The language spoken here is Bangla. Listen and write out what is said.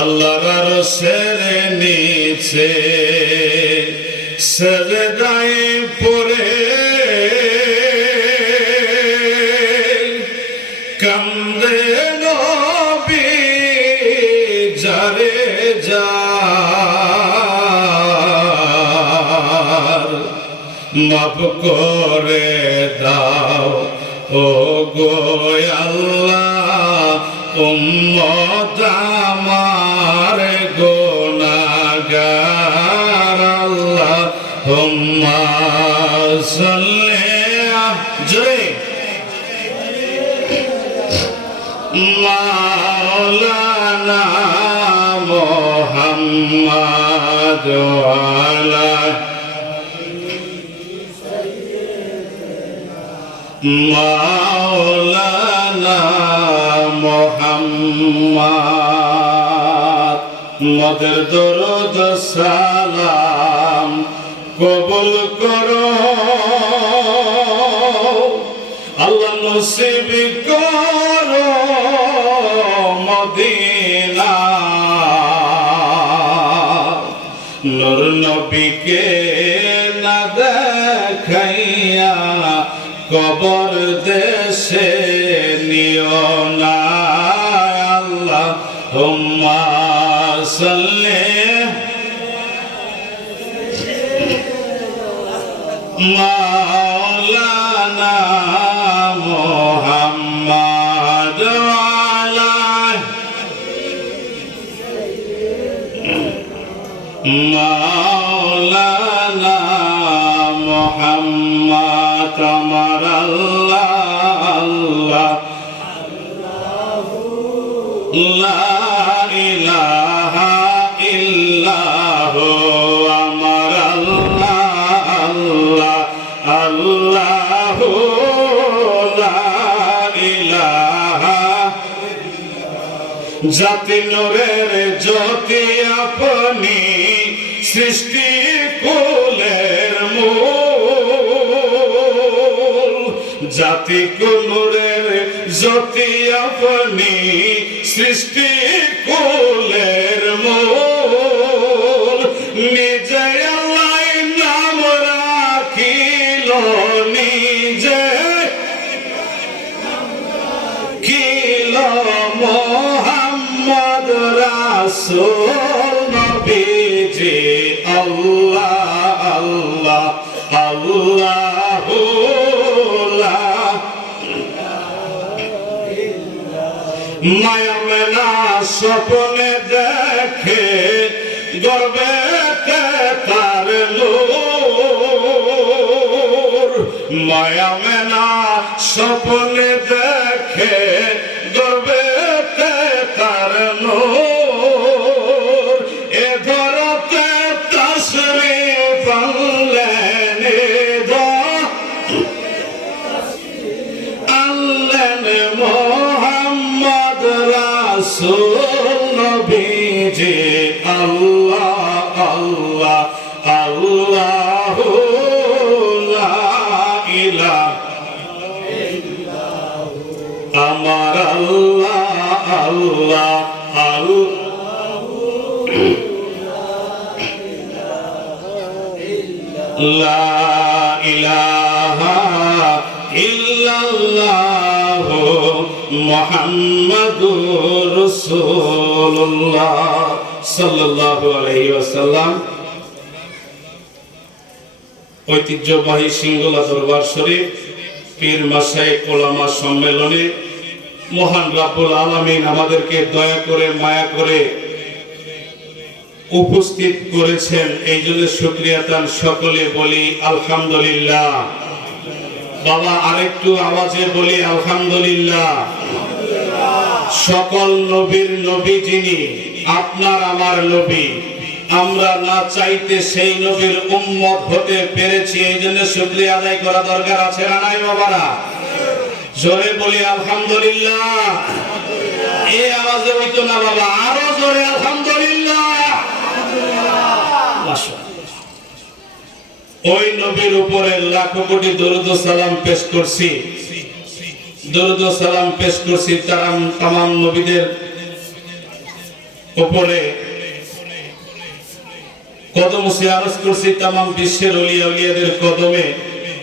আল্লাহর আরশের নিচে সেজদায় পড়ে কান্দে নবী যারে যার মাফ করে দাও ও গো আল্লাহ উম্মত আমার গুনাহগার আল্লাহুম্মা সাল্লি জয় মাওলানা মুহাম্মদ ওয়ালা মাওলানা মুহাম্মদ মদের দরুদ সালাম কবুল করো আল্লাহ নসিব করো মদিনা নূর নবীকে না দেখাইয়া কবর দেশে নিও না আল্লাহুম্মা সাল্লি মাওলানা মুহাম্মদ ওয়ালা মাওলানা মুহাম্মদ আমার আল্লাহ আল্লাহ লা ইলাহা ইল্লাহু আমার আল্লাহ আল্লাহ আল্লাহু লা ইলাহা জাতি নূরের জ্যোতি আপনি সৃষ্টি কুলের মূল জাতি কুলের জ্যোতি আপনি সৃষ্টি কুলের মূল নিজে আল্লাহ নাম রাখিল নিজে কিল মোহাম্মদ রাসূল নবীজি আল্লাহ আল্লাহ আল্লাহু লা মায়া মেলা স্বপ্নে দেখে গর্বেতে তার নূর মায়া মেলা স্বপ্নে দেখে গর্বেতে তার নূর এ ধরতে তাশরীফ আনলেন আনলেন মোহাম্মদ রাসূল নবীজি আল্লাহ আল্লাহ আল্লাহু লা ইলাহা ইল্লাহু আমার আল্লাহ আল্লাহ আল্লাহু লা ইলাহা ইল্লাল্লাহু মুহাম্মাদুর রাসূলুল্লাহ সাল্লাল্লাহু আলাইহি ওয়াসাল্লাম। ঐতিহ্যবাহী সিঙ্গুলা দরবার শরীফ পীর মাশায়েখ ওলামা সম্মেলনে মহান রব্বুল আলামিন আমাদেরকে দয়া করে মায়া করে উপস্থিত করেছেন, এই জন্য শুকরিয়া তান সকলে বলি আলহামদুলিল্লাহ। বাবা আরেকটু আওয়াজে বলি আলহামদুলিল্লাহ। সকল নবীর নবী যিনি, আপনার আমার নবী, আমরা না চাইতে সেই নবীর উম্মত হতে পেরেছি, এই জন্য শুকরিয়া আদায় করা দরকার আছে না নাই বাবারা? জোরে বলি আলহামদুলিল্লাহ। এই আওয়াজে হইতো না বাবা, আরো জোরে আলহামদুলিল্লাহ। ওই নবীর উপরে লাখো কোটি দরুদ ও সালাম পেশ করছি। দরুদ ও সালাম পেশ করছি তামাম নবীদের উপরে, কদম জিয়ারত করছি তামাম বিশ্বের ওলিয়া উলিয়াদের কদমে।